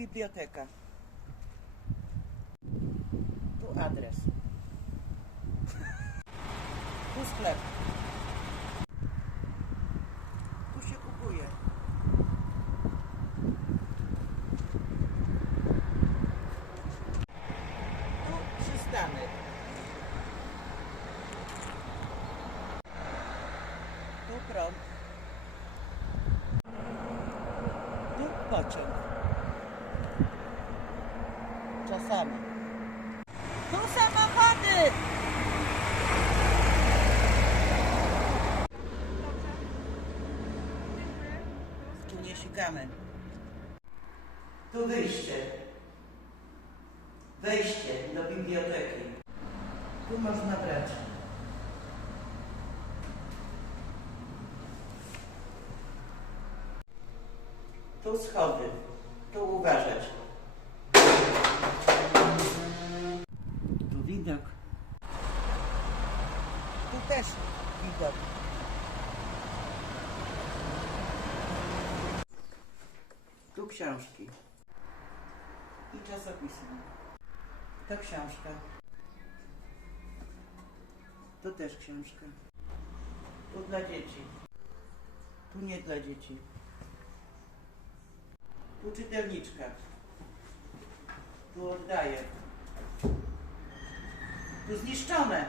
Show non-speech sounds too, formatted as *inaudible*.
biblioteka. Tu adres. *laughs* Tu sklep. Tu się kupuje. Tu prąd. Tu pociąg. Czasami. Tu samochody! Tu nie sikamy. Tu wyjście. Wejście do biblioteki. Tu można brać. Tu schody. Tu uważać. Widok. Tu też widok. Tu książki. I czasopisy. To książka. To też książka. Tu dla dzieci. Tu nie dla dzieci. Tu czytelniczka. Tu oddaję. Zniszczone.